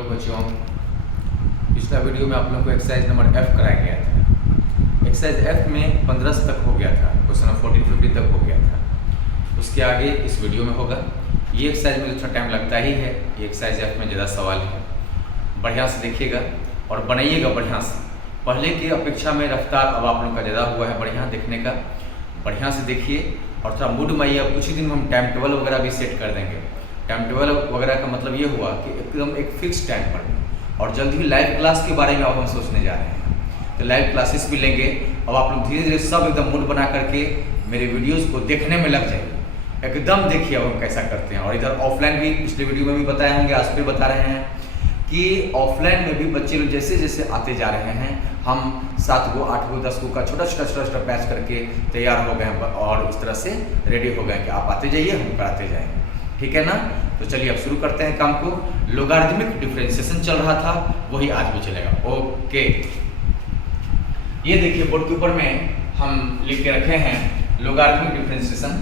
Hello बच्चों, पिछला video में आप लोगों को एक्सरसाइज नंबर F कराया गया था। एक्सरसाइज F में 15 से तक हो गया था, क्वेश्चन नंबर 14-15 तक हो गया था। उसके आगे इस वीडियो में होगा। ये एक्सरसाइज में थोड़ा टाइम लगता ही है। ये एक्सरसाइज F में ज़्यादा सवाल है, बढ़िया से देखिएगा और बनाइएगा बढ़िया से। पहले की अपेक्षा में रफ्तार अब आप लोगों का ज़्यादा हुआ है बढ़िया देखने का। बढ़िया से देखिए और थोड़ा मूड में आइए। अब कुछ ही दिन में हम टाइम टेबल वगैरह भी सेट कर देंगे। टाइम टेबल वगैरह का मतलब ये हुआ कि एकदम एक फिक्स टाइम पर, और जल्द ही लाइव क्लास के बारे में अब हम सोचने जा रहे हैं। तो लाइव क्लासेस भी लेंगे। अब आप लोग धीरे धीरे सब एकदम मूड बना करके मेरे वीडियोस को देखने में लग जाइए। एकदम देखिए अब हम कैसा करते हैं। और इधर ऑफलाइन भी पिछले वीडियो में भी बताए होंगे, आज भी बता रहे हैं कि ऑफलाइन में भी बच्चे लोग जैसे जैसे आते जा रहे हैं, हम 7 गो 8 गो 10 गो का छोटा छोटा बैच करके तैयार हो गए हैं और इस तरह से रेडी हो गए कि आप आते जाइए, हम कराते जाएंगे। ठीक है ना? तो चलिए अब शुरू करते हैं काम को। लोगारिथमिक डिफरेंशिएशन चल रहा था, वही आज भी चलेगा। ओके, ये देखिए बोर्ड के ऊपर में हम लिख के रखे हैं लोगारिथमिक डिफरेंशिएशन।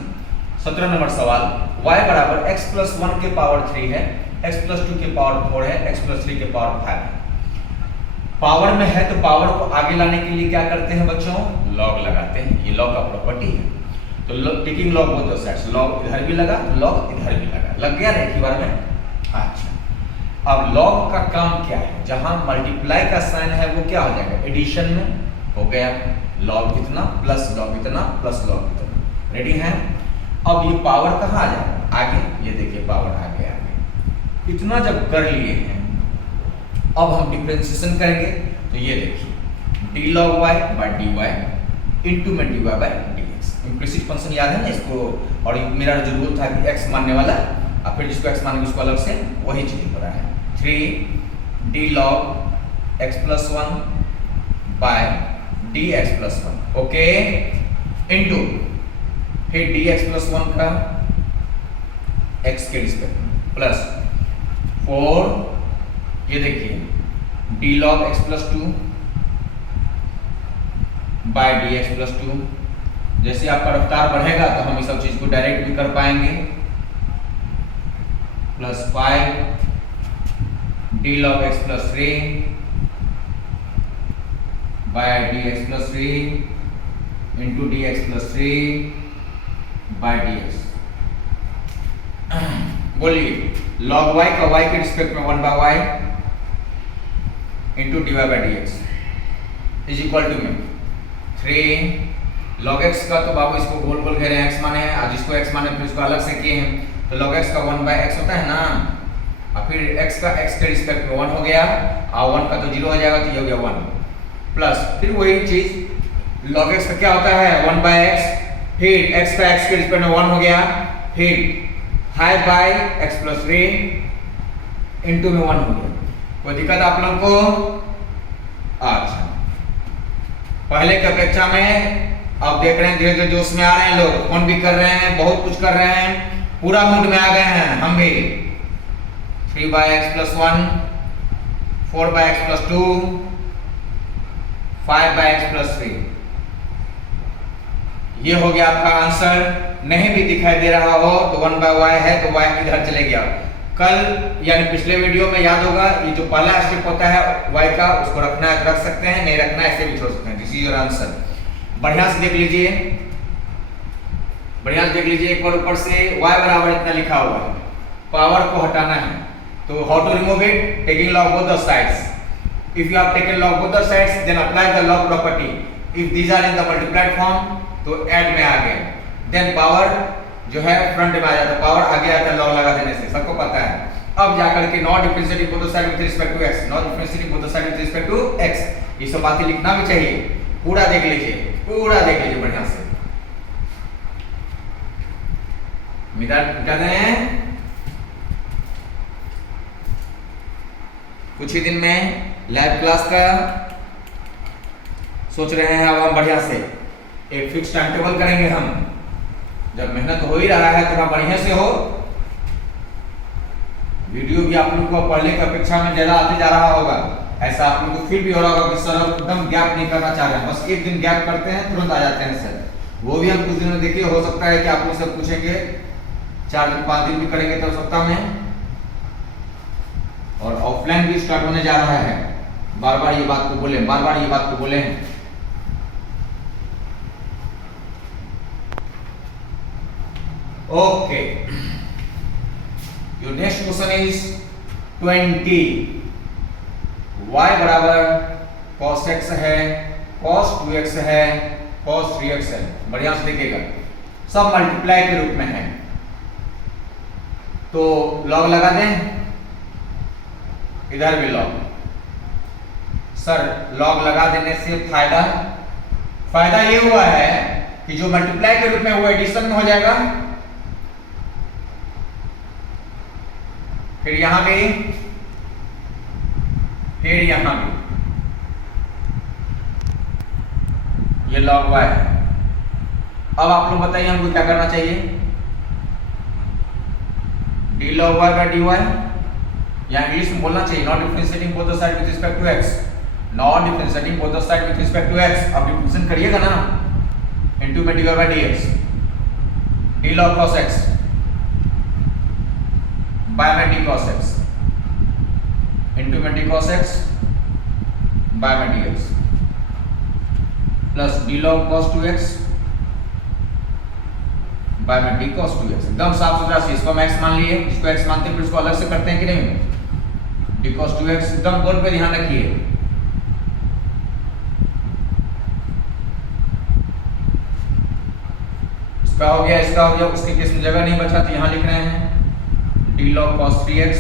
17 नंबर सवाल, y बराबर x प्लस 1 के पावर 3 है, x प्लस 2 के पावर 4 है, x प्लस 3 के पावर 5 है। पावर में है तो पावर को आगे लाने के लिए क्या करते हैं बच्चों? लॉग लगाते हैं। ये लॉग का प्रॉपर्टी है। तो taking log both the sides, log इधर भी लगा, लॉग इधर भी लगा, लग गया ना एक ही बार में। अच्छा, अब लॉग का काम क्या है? जहां मल्टीप्लाई का साइन है वो क्या हो जाएगा? एडिशन में हो गया। लॉग इतना प्लस लॉग इतना प्लस लॉग इतना। रेडी हैं? अब ये पावर कहाँ आ जाएगा? आगे। ये देखिए पावर आगे आगे। इतना जब कर लिए हैं, अब हम डिफरेंशिएशन करेंगे। तो ये देखिए d log y by d y into में d y by d x. Implicit function याद है ना इसको? और मेरा जो रूल था कि x मानने वाला और फिर जिसको x मानेंगे उसको अलग से, वही चीज हो रहा है। 3 d log x plus 1 by d x plus 1, okay, into फिर डी एक्स प्लस 1 का x के रिस्पेक्ट में प्लस 4, ये देखिए d log x plus 2 by d x plus 2। जैसे आपका रफ्तार बढ़ेगा तो हम इस सब चीज को डायरेक्ट भी कर पाएंगे। Plus 5 d log x plus 3 by d x plus 3 into d x plus 3 by d x. बोलिए लॉग y का y के रिस्पेक्ट में 1 by y into d y by d x is equal to में 3 log x का, तो बाबू इसको गोल गोल घेरे हैं, x माने हैं, आज इसको x माने फिर इसको अलग से किए हैं। तो log x का 1 बाय x होता है ना, और फिर x का x के रिस्पेक्ट में 1 हो गया और 1 का तो 0 हो जाएगा, तो ये हो गया 1 प्लस फिर वही चीज log x का क्या होता है? 1 बाय x, फिर x का x के रिस्पेक्ट में 1 हो गया, फिर 5 बाय x प्लस 3 इंटू में 1 हो गया। कोई दिक्कत आप लोगों को? अच्छा, पहले की अपेक्षा में अब देख रहे हैं धीरे धीरे जोश में आ रहे हैं लोग, फोन भी कर रहे हैं, बहुत कुछ कर रहे हैं, पूरा मूड में आ गए हैं हम भी। 3 by x plus 1, 4 by x plus 2, 5 by x plus 3। ये हो गया आपका आंसर। नहीं भी दिखाई दे रहा हो तो 1 बाय वाई है तो वाई इधर चले गया। कल यानी पिछले वीडियो में याद होगा, ये जो पहला स्टेप होता है वाई का, उसको रखना है रख सकते हैं, नहीं रखना है ऐसे भी छोड़ सकते हैं। This is your answer. बढ़िया से देख लीजिए, बढ़िया से देख लीजिए। एक बार ऊपर से y बराबर इतना लिखा हुआ है, पावर को हटाना है तो how to remove it? Taking log both the sides. If you have taken log both the sides then apply the log property. If these are in the multiplied form तो ऐड में आ गए, then power जो है front में आ जाता है, power आगे आता है लॉग लगा देने से, सबको पता है। अब जाकर के not differentiating both the side with respect to x, not differentiating both the side with respect to x, ये सब बातें लिखना भी चाहिए। पूरा देख लीजिए, पूरा देख लीजिए बढ़िया से। क्या हैं? कुछ ही दिन में लाइव क्लास का सोच रहे हैं। अब हम बढ़िया से एक फिक्स टाइम टेबल करेंगे। हम जब मेहनत हो ही रहा है तो बढ़िया से हो। वीडियो भी आप लोगों को पहले की अपेक्षा में ज्यादा आते जा रहा होगा, ऐसा आप लोगों को फील भी हो रहा होगा कि सर एकदम गैप नहीं करना चाह रहे हैं, बस एक दिन गैप करते हैं तुरंत आ जाते हैं सर। वो भी हम कुछ दिन में देखिए, हो सकता है कि आप लोग सब पूछेंगे 4 दिन 5 दिन भी करेंगे तो सप्ताह में। और ऑफलाइन ऑफलाइन भी स्टार्ट होने जा रहा है। बार बार ये बात को बोले, बार बार ये बात को बोले हैं। Okay, your next question is 20। y बराबर cos x है, cos 2x है, cos 3x है। बढ़िया से देखिएगा, सब मल्टीप्लाई के रूप में है, तो लॉग लगा दें, इधर भी लॉग। सर लॉग लगा देने से फायदा ये हुआ है कि जो मल्टीप्लाई के रूप में वो एडिशन में हो जाएगा, फिर यहां भी, फिर यहां भी, ये log y है। अब आप लोग बताइए हमको क्या करना चाहिए? d log y by dy, या इंग्लिश में बोलना चाहिए not differentiating both the side with respect to x, not differentiating both the side with respect to x। अब डिफरेंशिएशन करिएगा ना, इनटू में dy by dx, d log cos x by में d cos x, into में d cos x by में dx, plus d log cos 2x by में d cos 2x। एकदम साफ सुथरा सी, इसको हम x मान लिए, इसको x मानते हैं, फिर इसको अलग से करते हैं कि नहीं? d cos 2x, एकदम बोर्ड पे ध्यान रखिए। इसका हो गया, इसका हो गया, उसके केस में जगह नहीं बचा तो यहां लिख रहे हैं d log cos 3x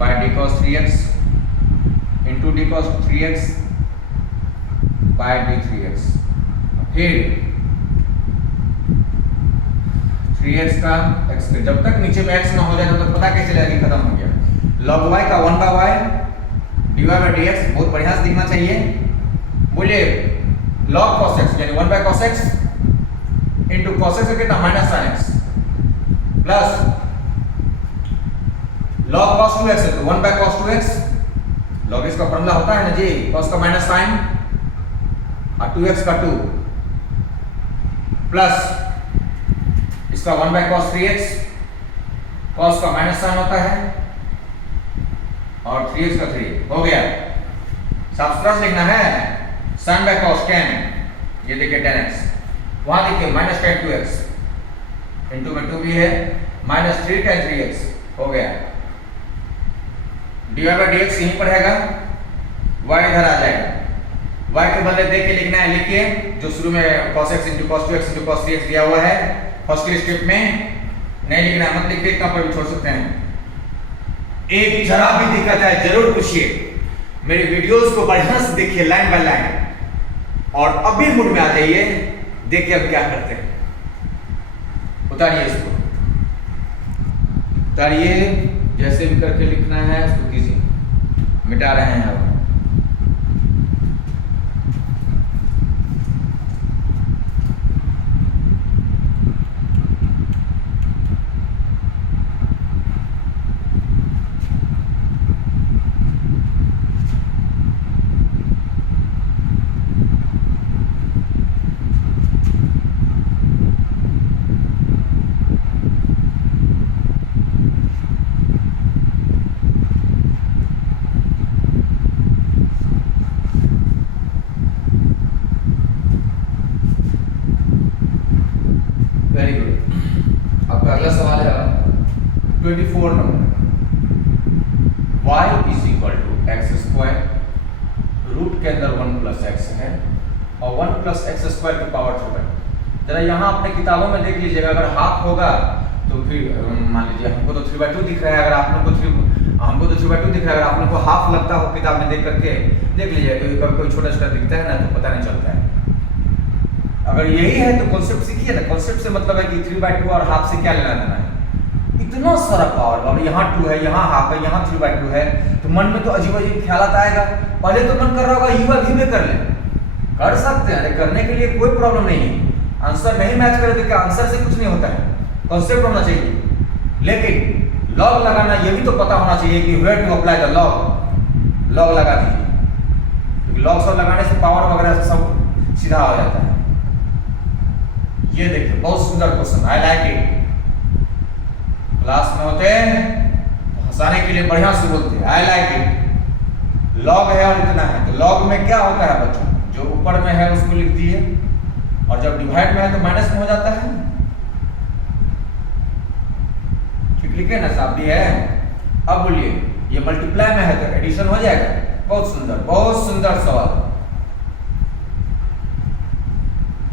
by d cos 3x into d cos 3x by d 3x, फिर 3x का x पे, जब तक नीचे में x ना हो जाए तब तक पता कैसे लगेगा खत्म हो गया। log y का 1 by y dy by dx, बहुत बढ़िया से दिखना चाहिए। बोलिए log cos x यानी 1 by cos x into cos x का कितना minus sin x, plus log cos 2x है तो 1 by cos 2x, log x का फॉर्मूला होता है ना जी, cos का माइनस sin और 2x का 2, प्लस इसका 1 by cos 3x, cos का माइनस साइन होता है और 3x का 3 हो गया। साफ सुथरा से लिखना है, sin by cos 10, ये देखिए 10x, वहां देखिए माइनस tan 2x, इनटू में 2 भी है, माइनस 3 tan 3x हो गया। dy by dx यहीं पर रहेगा, y इधर आ जाएगा, y के बदले देख के लिखना है, लिखिए जो शुरू में cos x into cos 2x into cos 3x दिया हुआ है, फर्स्ट के स्टेप में नहीं लिखना है, मत लिखिए, इतना पर भी छोड़ सकते हैं। एक जरा भी दिक्कत है जरूर पूछिए, मेरे वीडियोस को बढ़िया से देखिए लाइन बाय लाइन, और अभी मूड में आ जाइए, देखिए अब क्या करते हैं। उतारिए इसको, उतारिए, जैसे भी करके लिखना है उसको कीजिए, मिटा रहे हैं अब। Very good. आपका अगला सवाल है 24 number, y is equal to x square, root के अंदर 1 प्लस एक्स है और 1 प्लस एक्स स्क्वायर की पावर 3/2। जरा यहाँ अपने किताबों में देख लीजिएगा, अगर हाफ होगा तो फिर मान लीजिए हमको तो 3/2 दिख रहा है, अगर आप लोग को हमको तो 3/2 दिख रहा है, अगर आप लोग को हाफ लगता हो किताब में देख करके देख लीजिएगा, कभी कोई छोटा छोटा दिखता है ना तो पता नहीं चलता है। अगर यही है तो कॉन्सेप्ट सीखिए ना, कॉन्सेप्ट से मतलब है कि 3/2 और हाफ से क्या लेना देना है, इतना सारा पावर, अब यहाँ 2 है, यहाँ हाफ है, यहाँ 3/2 है, तो मन में तो अजीब अजीब ख्याल आएगा। पहले तो मन कर रहा होगा युवा भी में कर ले, कर सकते हैं, करने के लिए कोई प्रॉब्लम नहीं है। आंसर नहीं मैच करे तो क्या, आंसर से कुछ नहीं होता है, कॉन्सेप्ट होना चाहिए। लेकिन लॉग लगाना ये भी तो पता होना चाहिए कि where to apply the log, log लगा दीजिए, क्योंकि लॉग सब लगाने से पावर वगैरह सब सीधा हो जाता है। ये देखिए बहुत सुंदर question, I like it. Class में होते हैं तो हंसाने के लिए बढ़िया से बोलते हैं, आई लाइक इट। लॉग है और इतना है, तो लॉग में क्या होता है बच्चों, जो ऊपर में है उसको लिख दिए, और जब डिवाइड में है तो माइनस में हो जाता है। ठीक लिखे ना साहब, भी है। अब बोलिए ये मल्टीप्लाई में है तो एडिशन हो जाएगा। बहुत सुंदर सवाल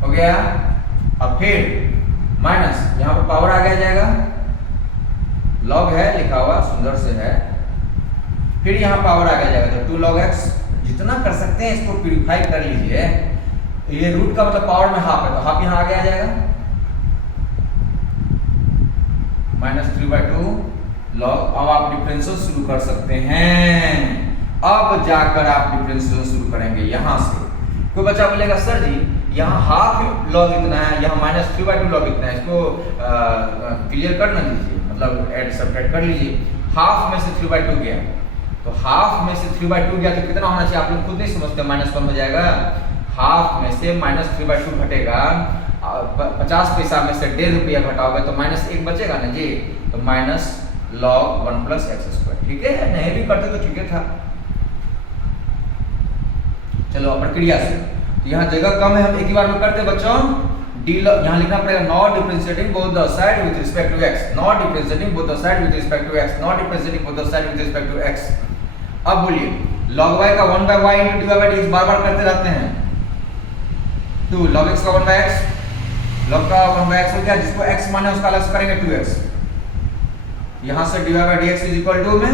हो गया। अब फिर माइनस, यहां पर पावर आ गया जाएगा, लॉग है लिखा हुआ सुंदर से है, फिर यहां पावर आ गया जाएगा तो 2 log x। जितना कर सकते हैं इसको प्यूरिफाई कर लीजिए। ये रूट का मतलब पावर में हाफ है तो हाफ यहां आ गया जाएगा, -3/2 log। अब आप डिफरेंशियल शुरू कर सकते हैं। अब जाकर आप डिफरेंशियल शुरू करेंगे यहां से। कोई बच्चा बोलेगा सर जी यहाँ हाफ लॉग इतना है, यहाँ -3/2 लॉग इतना है, इसको क्लियर कर ना दीजिए, मतलब ऐड सब्ट्रैक्ट कर लीजिए। हाफ में से 3/2 गया, तो हाफ में से 3/2 गया तो कितना होना चाहिए, आप लोग खुद नहीं समझते, -1 हो जाएगा। हाफ में से -3/2 घटेगा, 50 पैसा में से 1.5 रुपया घटाओगे तो -1 बचेगा ना जी, तो -log 1 + x²। ठीक है, नहीं भी करते तो ठीक है था। चलो अब प्रक्रिया से, तो यहाँ जगह कम है, हम एक ही बार में करते बच्चों। डी यहाँ लिखना पड़ेगा not differentiating both the side with respect to x, not differentiating both the side with respect to x, not differentiating both the side with respect to x। अब बोलिए log y का 1/y × dy/dx बार-बार करते रहते हैं, तो log x का 1/x, log का 1/x हो गया, जिसको x माने उसका अलग से करेंगे 2x। यहां से dy/dx = में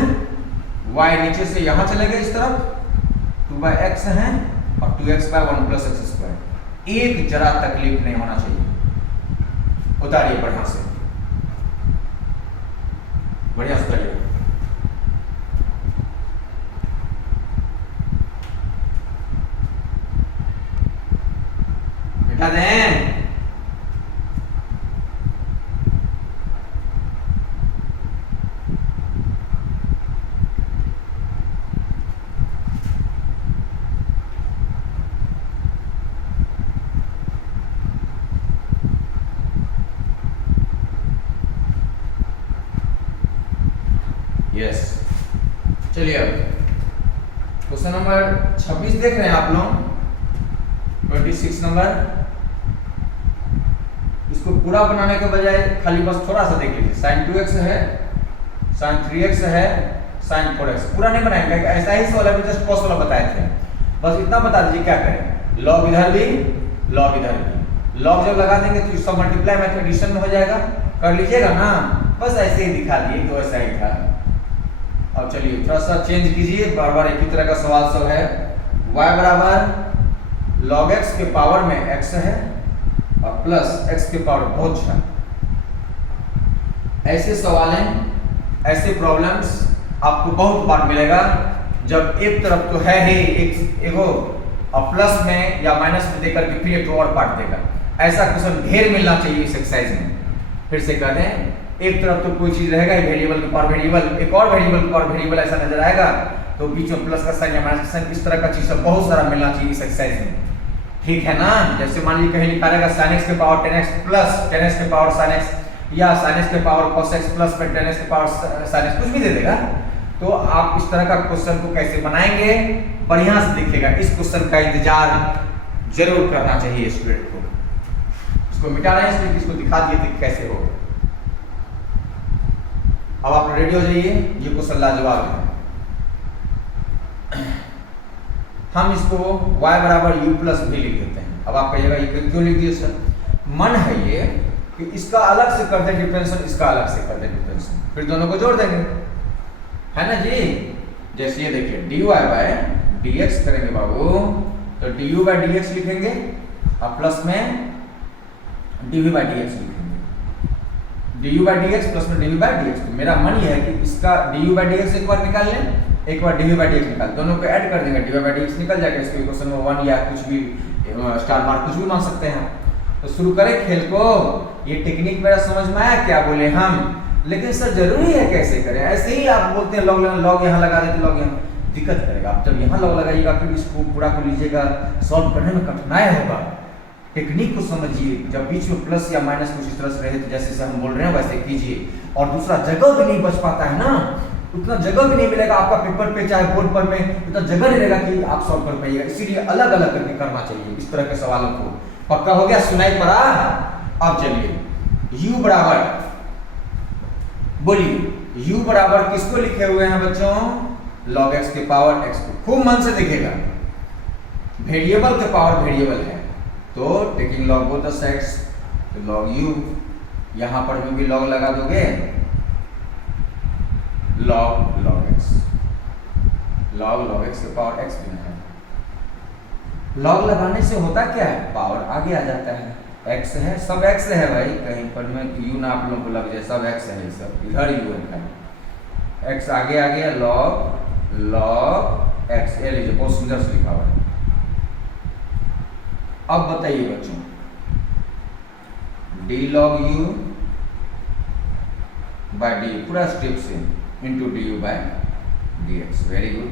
y नीचे से यहां चले गए इस तरफ, 2/x है और 2x/1 + x²। एक जरा तकलीफ नहीं होना चाहिए। उतारिए बढ़िया से, बढ़िया से उतारिए। मिटा दें। यस, चलिए अब क्वेश्चन नंबर 26 देख रहे हैं आप लोग, 26 नंबर। इसको पूरा बनाने के बजाय खाली बस थोड़ा सा देख लीजिए। sin 2x है, sin 3x है, sin 4x। पूरा नहीं बनाएंगे, ऐसा ही सवाल अभी जस्ट cos वाला बताए थे, बस इतना बता दीजिए क्या करें। log इधर भी, log इधर भी, log जब लगा देंगे तो सब मल्टीप्लाई में एडिशन में हो जाएगा। कर लीजिएगा ना, बस ऐसे ही दिखा दिए तो ऐसा ही था। अब चलिए थोड़ा सा चेंज कीजिए, बार बार एक ही तरह का सवाल सब है। y = log x के पावर में x है और प्लस x के पावर बहुत है। ऐसे सवाल हैं, ऐसे प्रॉब्लम्स आपको बहुत बार मिलेगा, जब एक तरफ तो है ही एगो और प्लस में या माइनस में देकर के फिर एक और पार्ट देगा। ऐसा क्वेश्चन ढेर मिलना चाहिए इस एक्सरसाइज में। फिर से कह दें, एक तरफ तो कोई चीज रहेगा, वेरिएबल के पावर वेरिएबल, एक और वेरिएबल के पावर वेरिएबल ऐसा नजर आएगा, तो बीच में प्लस का साइन या माइनस का साइन, इस तरह का चीज सब बहुत सारा मिलना चाहिए इस एक्सरसाइज में। ठीक है ना। जैसे मान लीजिए कहीं लिखा रहेगा sin x के पावर 10x प्लस 10x के पावर sin x, या sin x के पावर cos x प्लस में 10x के पावर sin x, कुछ भी दे देगा। तो आप इस तरह का क्वेश्चन को कैसे बनाएंगे, बढ़िया से देखिएगा। इस क्वेश्चन का इंतजार जरूर करना चाहिए स्टूडेंट को। इसको मिटा रहे हैं इसलिए इसको दिखा दिए थे कैसे हो। अब आप रेडी हो जाइए, ये क्वेश्चन लाजवाब है। हम इसको y = u + v लिख देते हैं। अब आप कहिएगा ये क्यों लिख दिए सर? मन है ये कि इसका अलग से कर दें डिफरेंशियल, इसका अलग से कर दें डिफरेंशियल, फिर दोनों को जोड़ देंगे, है ना जी। जैसे ये देखिए dy/dx करेंगे बाबू, तो du/dx लिखेंगे और प्लस में dv/dx लिखेंगे। du/dx प्लस में dv/dx। मेरा मन ये है कि इसका du/dx एक बार निकाल लें, एक बार dv/dx निकाल, दोनों को ऐड कर देंगे, dv/dx निकल जाएगा। इसको इक्वेशन में 1 या कुछ भी स्टार मार्क कुछ भी मान सकते हैं। तो शुरू करें खेल को। ये टेक्निक मेरा समझ में आया क्या बोले हम? लेकिन सर जरूरी है कैसे करें? ऐसे ही आप बोलते हैं लॉग यहाँ लगा देते, लॉग यहाँ, दिक्कत करेगा। आप जब यहाँ लॉग लगाइएगा फिर इसको पूरा को लीजिएगा, सॉल्व करने में कठिनाई होगा। टेक्निक को समझिए। जब बीच में प्लस या माइनस कुछ इस तरह से रहे तो जैसे हम बोल रहे हैं वैसे कीजिए। और दूसरा जगह भी नहीं बच पाता है ना, उतना जगह भी नहीं मिलेगा आपका पेपर पे, चाहे बोर्ड पर में उतना जगह नहीं रहेगा कि आप सॉल्व कर पाइएगा। इसीलिए अलग अलग करके करना चाहिए इस तरह के सवालों को। पक्का हो गया? सुनाई पड़ा? अब चलिए u बराबर, बोलिए u बराबर किसको लिखे हुए हैं बच्चों? log x के पावर x को। खूब मन से देखिएगा, वेरिएबल के पावर वेरिएबल है तो taking log both the sides, तो log u, यहां पर भी log लगा दोगे, log x, log x के पावर x भी है। log लगाने से होता क्या है? पावर आगे आ जाता है। x है, सब x है भाई, कहीं पर में u ना आप लोगों को लग जाए, सब x है, सब इधर u है, x आगे आ गया, log x, ये लीजिए बहुत सुंदर से लिखा हुआ है। अब बताइए बच्चों, d log u by d, पूरा स्टेप से into d u by d x. Very good,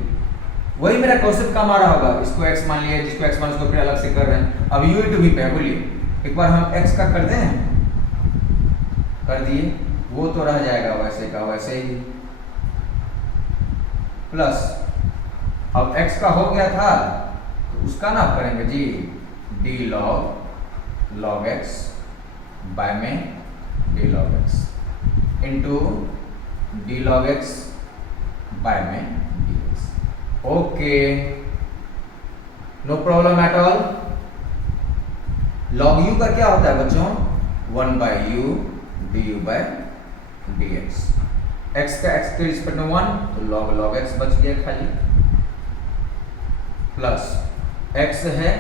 वही मेरा क्वेश्चन काम आ रहा होगा। इसको x मान लिया, जिसको x मान उसको फिर अलग से कर रहे हैं। अब u इंटू v पे है, बोलिए एक बार हम x का कर दें, कर दिए, वो तो रह जाएगा वैसे का वैसे ही, प्लस अब x का हो गया था तो उसका ना करेंगे जी d log x बाय में d log x into d log x by में dx। Okay, no problem at all. log u का क्या होता है बच्चों? 1 by u du by dx। x का x के रिस्पेक्ट में 1 तो log x बच गया खाली, प्लस x है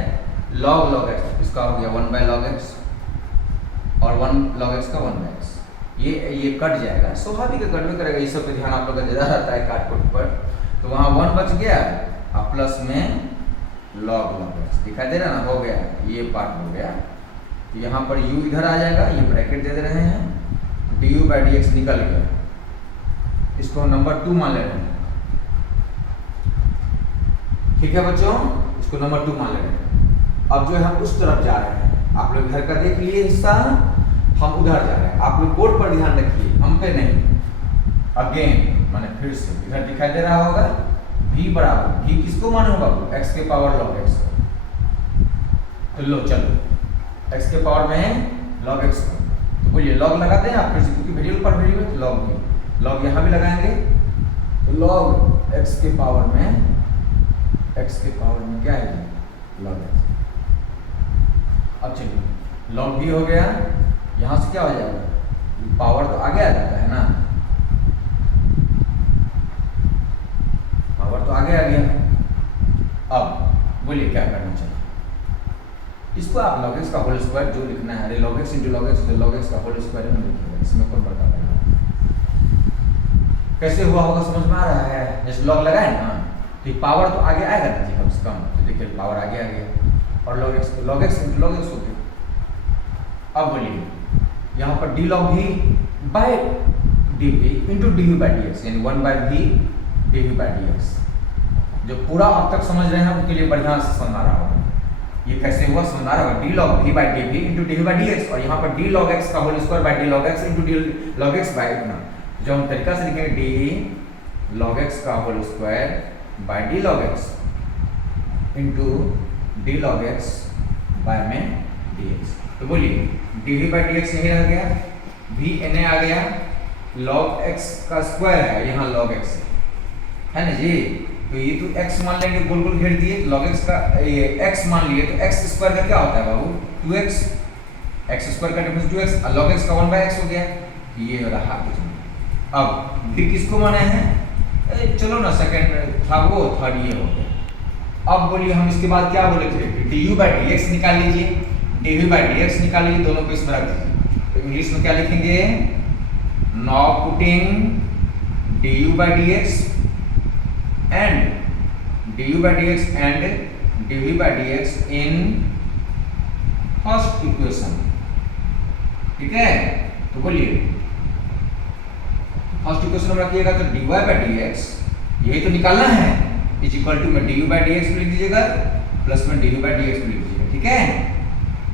log x, इसका हो गया 1 बाय log x और 1 log x का 1 बाय x। ये कट जाएगा, स्वाभाविक कट भी करेगा, ये सब पे ध्यान आप लोग का ज्यादा रहता है काटकुट पर, तो वहां 1 बच गया और प्लस में log x दिखाई दे रहा ना, हो गया, ये पार्ट हो गया। तो यहाँ पर u इधर आ जाएगा, ये ब्रैकेट दे दे रहे हैं, du बाई dx निकल गया, इसको नंबर 2 मान ले रहे हैं। ठीक है बच्चों, इसको नंबर 2 मान ले रहे हैं। अब जो है हम उस तरफ जा रहे हैं, आप लोग घर का देख लिए हिस्सा, हम उधर जा रहे हैं। आप लोग बोर्ड पर ध्यान रखिए, हम पे नहीं। अगेन माने फिर से इधर दिखाई दे रहा होगा v बराबर, v किसको माने होगा? x के पावर log x। तो लो चलो x के पावर में log x को, तो बोलिए log लगा दें आप फिर से, क्योंकि वेरिएबल पर वेरिएबल तो log भी, log यहाँ भी लगाएंगे तो log x के पावर में क्या है? log x। अब चलिए log भी हो गया, यहाँ से क्या हो जाएगा? पावर तो आगे आ जाता है ना, पावर तो आगे आ गया। अब बोलिए क्या करना चाहिए? इसको आप log x का होल स्क्वायर जो लिखना है, अरे log x into log x, तो log x का होल स्क्वायर में लिखिएगा, इसमें कौन बता पाएगा? कैसे हुआ होगा समझ में आ रहा है? जैसे log लगाए ना तो पावर तो आगे आएगा ना जी, कम से कम, तो देखिए पावर आगे आ गया और log x into log x हो गया। अब बोलिए यहाँ पर d log v by dv into dv by dx, यानी 1 by v dv by dx। जो पूरा अब तक समझ रहे हैं उनके लिए बढ़िया से समझ आ रहा होगा। ये कैसे हुआ समझ आ रहा होगा, d log v by dv into dv by dx, और यहाँ पर d log x का whole square by d log x into d log x by इतना। जो हम तरीका से लिखेंगे d log x का whole square by d log x into d log x by में dx। तो बोलिए dv बाई dx यही रह गया, v na आ गया, log x का स्क्वायर है, यहाँ log x है ना जी, तो ये तो x मान लेंगे, गोल गोल घेर दिए, log x का ये x मान लिए तो x स्क्वायर का क्या होता है बाबू? 2x, x स्क्वायर का डिफरेंस 2x, और log x का 1 बाय x हो गया, ये रहा कुछ नहीं। अब v किसको माने हैं? चलो ना सेकंड था वो, थर्ड ये हो गया। अब बोलिए हम इसके बाद क्या बोले थे? du बाई dx निकाल लीजिए, dv बाई dx निकाल लीजिए, दोनों को इसमें रख दीजिए। तो इंग्लिश में क्या लिखेंगे? Now putting du by dx and du by dx and dv by dx in first equation. ठीक है, तो बोलिए फर्स्ट इक्वेशन में रखिएगा तो dy by dx यही तो निकालना है, इज इक्वल टू में du by dx लिख दीजिएगा प्लस में dv by dx लिख दीजिएगा। ठीक है,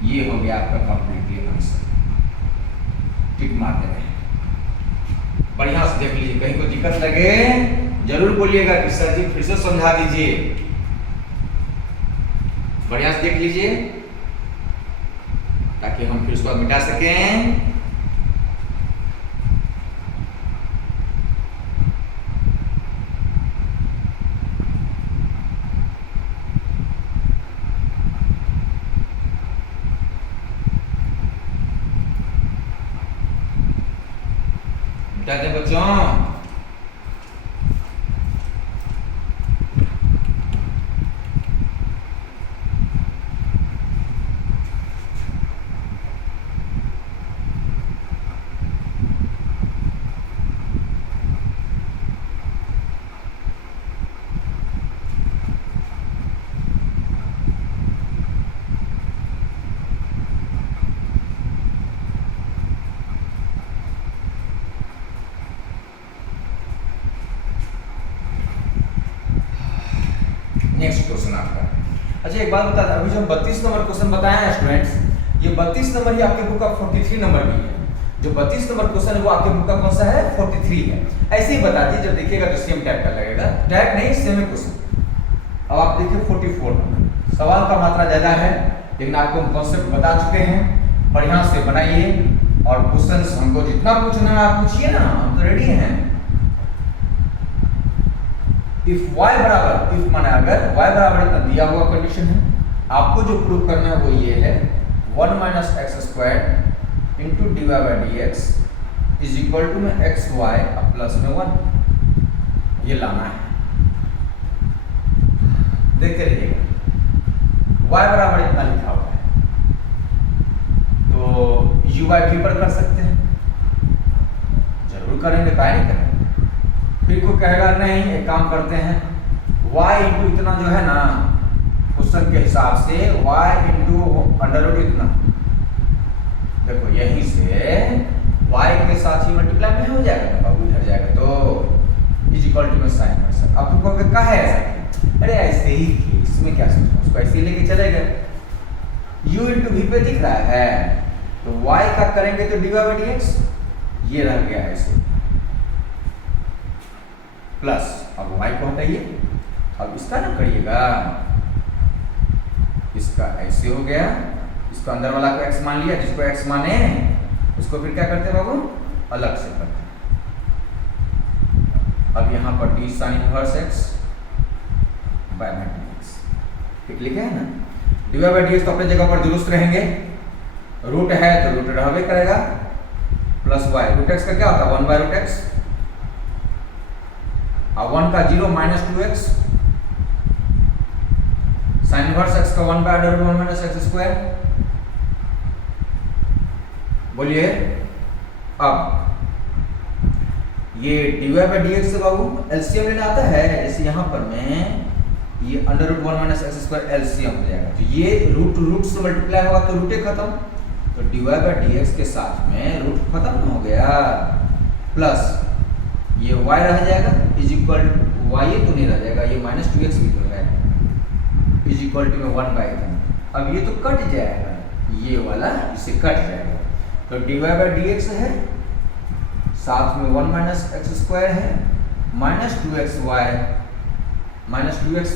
ये हो गया आपका कंप्लीटली आंसर। टिक मार देना है। बढ़िया से देख लीजिए, कहीं कोई दिक्कत लगे जरूर बोलिएगा कि सर जी फिर से समझा दीजिए। बढ़िया से देख लीजिए ताकि हम फिर उसको मिटा सकें। मिटा दें बच्चों। नेक्स्ट क्वेश्चन आपका। अच्छा एक बात बता दें, अभी जो 32 नंबर क्वेश्चन बताया है स्टूडेंट्स, ये 32 नंबर ही आपके बुक का 43 नंबर भी है। जो 32 नंबर क्वेश्चन है वो आपके बुक का कौन सा है? 43 है। ऐसे ही बता दी, जब देखिएगा तो सेम टाइप का लगेगा, टाइप नहीं सेम क्वेश्चन। अब आप देखिए 44 नंबर, सवाल का मात्रा ज्यादा है लेकिन आपको हम कॉन्सेप्ट बता चुके हैं। बढ़िया से बनाइए और क्वेश्चन हमको जितना पूछना है आप पूछिए ना, हम तो रेडी हैं। इफ y बराबर, इफ माने अगर y बराबर इतना दिया हुआ कंडीशन है, आपको जो प्रूव करना है वो ये है 1 minus x square into d y by d x is equal to में एक्स वाई प्लस में 1, ये लाना है। देखते रहिएगा, y बराबर इतना लिखा हुआ है तो यू वाई भी पर कर सकते हैं, जरूर करेंगे, काहे नहीं करेंगे। फिर कोई कहेगा नहीं, एक काम करते हैं y इंटू इतना जो है ना क्वेश्चन के हिसाब से y इंटू अंडर रूट इतना, देखो यहीं से y के साथ ही मल्टीप्लाई में हो जाएगा ना बाबू, इधर जाएगा तो इज इक्वल टू में साइन कर सकते। अब तुमको कहा है ऐसा, अरे ऐसे ही थी, इसमें क्या सोचना, उसको ऐसे ही लेके चले गए। u इंटू v पे दिख रहा है तो y का करेंगे तो d y by d x, ये रह गया ऐसे प्लस, अब y को हटाइए, अब इसका ना करिएगा, इसका ऐसे हो गया, इसको अंदर वाला को x मान लिया, जिसको x माने उसको फिर क्या करते हैं बाबू, अलग से करते हैं। अब यहाँ पर d sin inverse x by matrix, ठीक लिखे है ना। D y by d x तो अपने जगह पर दुरुस्त रहेंगे, रूट है तो रूट रहबे करेगा, प्लस y, रूट x का क्या होता है 1 बाय रूट x, अब 1 का 0 minus 2x, sine inverse x का 1 by under root 1 minus x square. बोलिए अब ये dy बाई डी एक्स से बाबू एलसीएम लेना आता है, जैसे यहाँ पर में ये under root 1 minus x square LCM हो जाएगा, तो ये रूट टू रूट से मल्टीप्लाई होगा तो रूटे खत्म, तो dy बाई डी एक्स के साथ में रूट खत्म हो गया, प्लस ये y रह जाएगा इज इक्वल टू y, ये तो नहीं रह जाएगा, ये माइनस 2x भी तो है, इज इक्वल टू में 1 बाई इतना। अब ये तो कट जाएगा, ये वाला इससे कट जाएगा, तो d y by d x है, साथ में 1 माइनस एक्स स्क्वायर है, माइनस 2x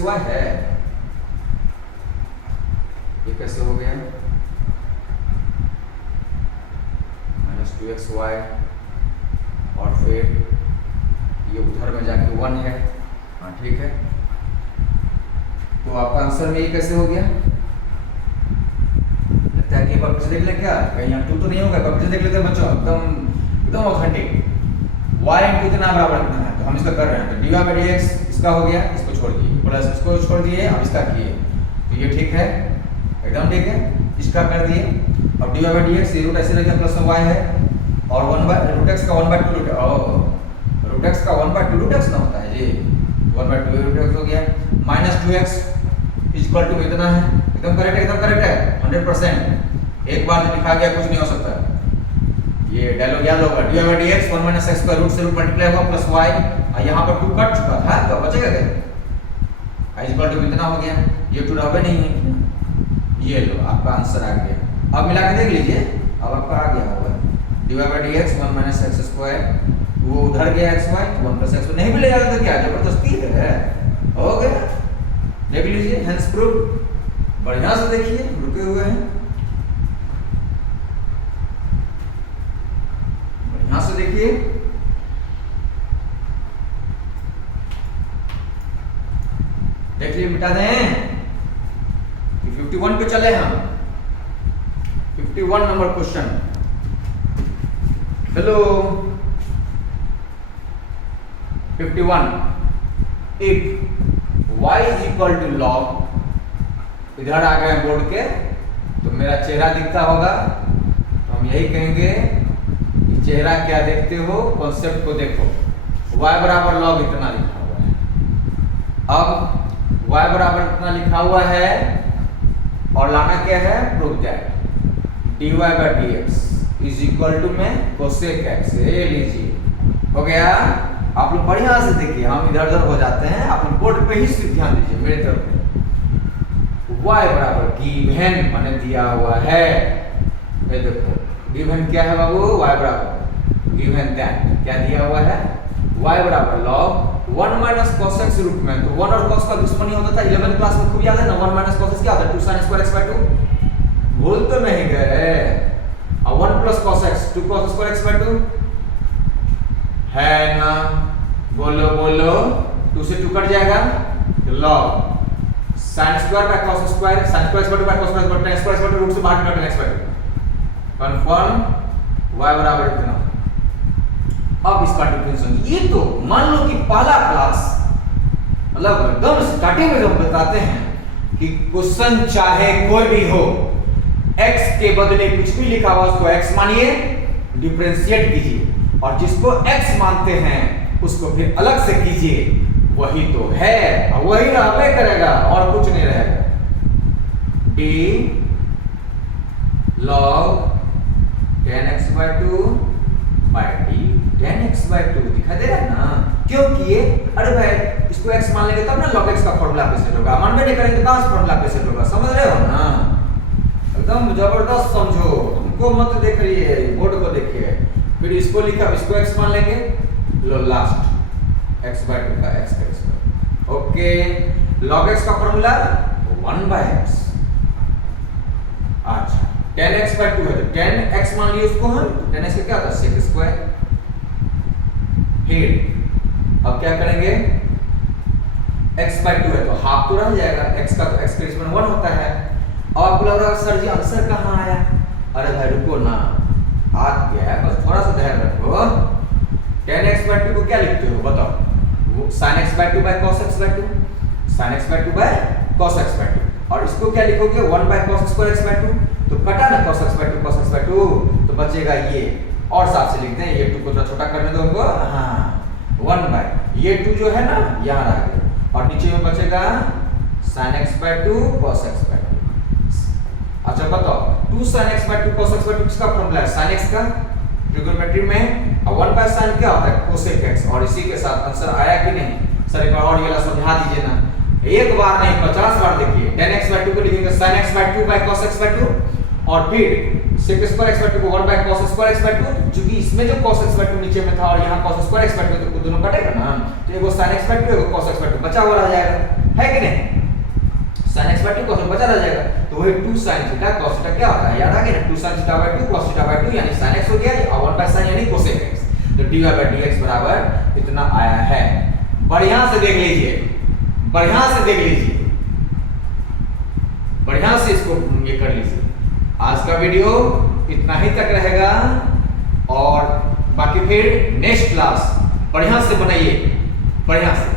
y है, ये कैसे हो गया, माइनस 2xy और फिर ये उधर में जाके 1 है, हाँ ठीक है। तो आपका आंसर में ये कैसे हो गया, लगता है कि एक बार फिर से देख ले क्या, कहीं यहाँ 2 तो नहीं होगा, फिर से देख लेते हैं बच्चों, एकदम ऑथेंटिक। y इंटू इतना बराबर कितना है, तो हम इसका कर रहे हैं, तो d y by d x इसका हो गया, इसको छोड़ दिए, प्लस इसको छोड़ दिए, अब इसका किए, तो ये ठीक है, एकदम ठीक है, इसका कर दिए। अब d y by d x ये रूट ऐसे लग गया, प्लस में y है, और 1 बाय रूट x का 1 बाय 2 रूट, रूट x का 1 बाय 2 रूट x ना होता है जी, 1 बाय 2 रूट x हो गया, माइनस 2x इक्वल टू इतना है, एकदम करेक्ट है 100%, एक बार जो लिखा गया कुछ नहीं हो सकता। ये डायलॉग याद होगा, d y d x 1 minus x का रूट से रूट मल्टीप्लाई हुआ प्लस y, और यहाँ पर 2 कट चुका था तो बचेगा क्या, इक्वल टू इतना हो गया, ये 2 रहबे नहीं है, ये लो आपका आंसर आ गया। अब मिला के देख लीजिए, अब आपका आ गया होगा d y by d x 1 minus x square वो उधर गया एक्स वाई, तो 1 प्लस एक्स नहीं भी ले जाएगा तो क्या जबरदस्ती है, हो गया। देख लीजिए हेंस प्रूफ, बढ़िया से देखिए, रुके हुए हैं, बढ़िया से देखिए। देखिए मिटा दें कि 51 पे चले हम। 51 number question, hello 51, if y is equal to log, इधर आ गए बोर्ड के तो मेरा चेहरा दिखता होगा, तो हम यही कहेंगे कि चेहरा क्या देखते हो, कॉन्सेप्ट को देखो। y बराबर log इतना लिखा हुआ है। अब y बराबर इतना लिखा हुआ है और लाना क्या है, prove that dy by dx is equal to में कोसेक x, ये लीजिए हो गया। आप लोग बढ़िया से देखिए, हम इधर उधर हो जाते हैं, आप लोग बोर्ड पे ही सिर्फ ध्यान दीजिए मेरे तरफ में। y बराबर गिवन माने दिया हुआ है, ये देखो गिवन क्या है बाबू, y बराबर गिवन दैट क्या दिया हुआ है, y बराबर log 1 माइनस cos x रूट में, तो 1 और cos का दुश्मनी होता था 11th क्लास में, खूब याद है ना। 1 माइनस cos x क्या होता है, 2 sin स्क्वायर x बाय 2, भूल तो नहीं गए। और 1 plus cos x 2 cos square x by 2 है ना, बोलो बोलो, 2 से 2 कट जाएगा, तो log sin square by cos square, sin square x by 2 by cos square by 2 tan square x by 2 root से बाहर निकाल x बाय 2, कंफर्म y बराबर इतना। अब इसका डिफरेंशियल, ये तो मान लो कि पहला क्लास, मतलब एकदम स्टार्टिंग में जब बताते हैं कि क्वेश्चन चाहे कोई भी हो, x के बदले कुछ भी लिखा हुआ उसको x मानिए, डिफरेंशिएट कीजिए, और जिसको x मानते हैं उसको फिर अलग से कीजिए, वही तो है और वही रहबे करेगा और कुछ नहीं रहेगा। d log tan x by 2 by d tan x by 2 दिखा दे रहा है ना, क्यों किए, अरे भाई इसको x मान लेंगे तब ना log x का फॉर्मूला पे सेट होगा, मानवे नहीं करेंगे तो कहां से फॉर्मूला पे सेट होगा, समझ रहे हो ना। एकदम जबरदस्त समझो, हमको मत देख रहिए, बोर्ड को देखिए। फिर इसको लिखा, इसको x मान लेंगे, लो लास्ट x by 2 का x का स्क्वायर, ओके। log x का फॉर्मूला 1 by x, अच्छा tan x by 2 है तो tan x मान लिया उसको हम, तो tan x का क्या होता है sec स्क्वायर। फिर अब क्या करेंगे, x by 2 है तो हाफ तो रह जाएगा, x का तो x का रिस्पेक्ट 1 होता है। और आपको लग रहा है सर जी आंसर कहाँ आया, अरे भाई रुको ना, आ गया है, बस थोड़ा सा ध्यान रखो। tan x by 2 को क्या लिखते हो बताओ, वो sin x by 2 by cos x by 2, sin x by 2 by cos x by 2, और इसको क्या लिखोगे 1 by cos square x by 2, तो कटा ना cos x by 2 cos x by 2, तो बचेगा ये, और साफ से लिखते हैं, ये 2 को थोड़ा छोटा करने दो हमको, हाँ 1 by ये 2 जो है ना यहाँ रह गया, और नीचे में बचेगा sin x by 2 cos x by 2। अच्छा बताओ 2 sin x by 2 cos x by 2 किसका फॉर्मूला है, sin x का, ट्रिगोनोमेट्री में, और 1 by sin क्या होता है cosec x, और इसी के साथ आंसर आया कि नहीं। सर एक बार और ये वाला समझा दीजिए ना, एक बार नहीं 50 बार देखिए। tan x by 2 को लिखेंगे sin x by 2 by cos x by 2, और फिर sec स्क्वायर x by 2 को 1 by cos square x by 2, क्योंकि इसमें जो cos x by 2 नीचे में था और यहाँ cos स्क्वायर x by 2, तो दोनों कटेगा ना, तो एगो sin x by 2 एगो cos x by 2 बचा हुआ रह जाएगा, है कि नहीं। sin x by 2 cos बचा रह जाएगा, तो वही 2 sin थीटा cos थीटा क्या होता है, याद आ गया ना, 2 sin theta by 2 cos theta by 2 यानी sin x हो गया, और 1 by sin यानी cosec x, तो dy by dx बराबर इतना आया है। बढ़िया से देख लीजिए, बढ़िया से देख लीजिए, बढ़िया से इसको ये कर लीजिए। आज का वीडियो इतना ही तक रहेगा, और बाकी फिर नेक्स्ट क्लास बढ़िया से बनाइए, बढ़िया से।